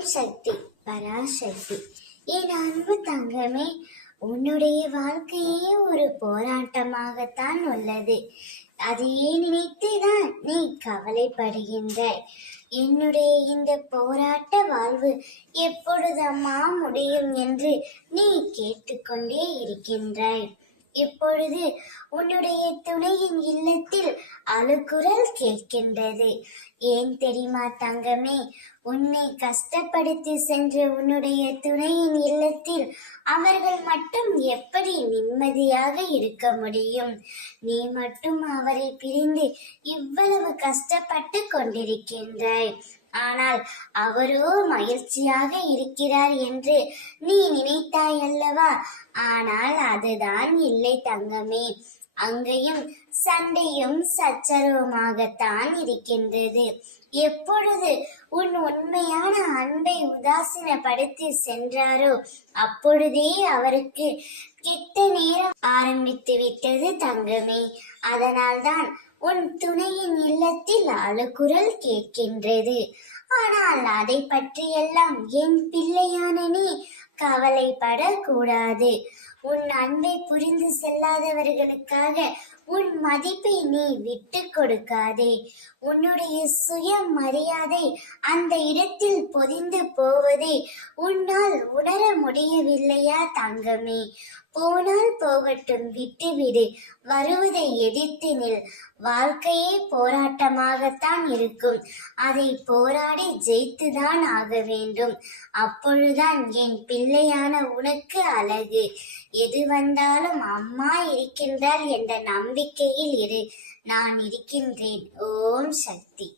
ஓம் சக்தி பராசக்தி. என் அன்பு தங்கமே, உன்னுடைய வாழ்க்கையே ஒரு போராட்டமாகத்தான் உள்ளது. அதையே நினைத்துதான் நீ கவலைப்படுகின்றாய். என்னுடைய இந்த போராட்ட வாழ்வு எப்பொழுதம்மா முடியும் என்று நீ கேட்டுக்கொண்டே இருக்கின்றாய். இப்பொழுது உன்னுடைய துணையின் இல்லத்தில் அழுகுரல் கேட்கின்றது. ஏன் தெரியுமா தங்கமே? உன்னை கஷ்டப்படுத்தி சென்ற உன்னுடைய துணையின் இல்லத்தில் அவர்கள் மட்டும் எப்படி நிம்மதியாக இருக்க முடியும்? நீ மட்டும் அவரை பிரிந்து இவ்வளவு கஷ்டப்பட்டு கொண்டிருக்கின்றாய். ஆனால் அவரோ மகிழ்ச்சியாக இருக்கிறார் என்று நீ நினைத்தாய் அல்லவா? ஆனால் அதுதான் இல்லை தங்கமே. அங்கேயும் சண்டையும் சச்சரவுமாகத்தான் இருக்கின்றது. எப்பொழுது உன் உண்மையான அன்பை உதாசீனப்படுத்தி சென்றாரோ அப்பொழுதே அவருக்கு கெட்ட நேரம் ஆரம்பித்து விட்டது தங்கமே. அதனால்தான் உன் துணையின் இல்லத்தில் அழுகுரல் கேட்கின்றது. ஆனால் அதை பற்றியெல்லாம் என் பிள்ளையான நீ கவலைப்படக்கூடாது. உன் அன்பை புரிந்து செல்லாதவர்களுக்காக உன் மதிப்பை நீ விட்டு கொடுக்காதே. உன்னுடைய சுய மரியாதை அந்த இடத்தில் பொதிந்து போவதை உன்னால் உணர முடியவில்லையா தங்கமே? போனால் போகட்டும், விட்டுவிடு. வருவதை எதிர்த்து நில். வாழ்க்கையே போராட்டமாகத்தான் இருக்கும். அதை போராடி ஜெயித்துதான் ஆக வேண்டும். அப்பொழுதுதான் என் பிள்ளையான உனக்கு அழகு. எது வந்தாலும் அம்மா இருக்கின்றாள் என்ற நம்பிக்கையில் இரு. நான் இருக்கின்றேன். ஓம் சக்தி.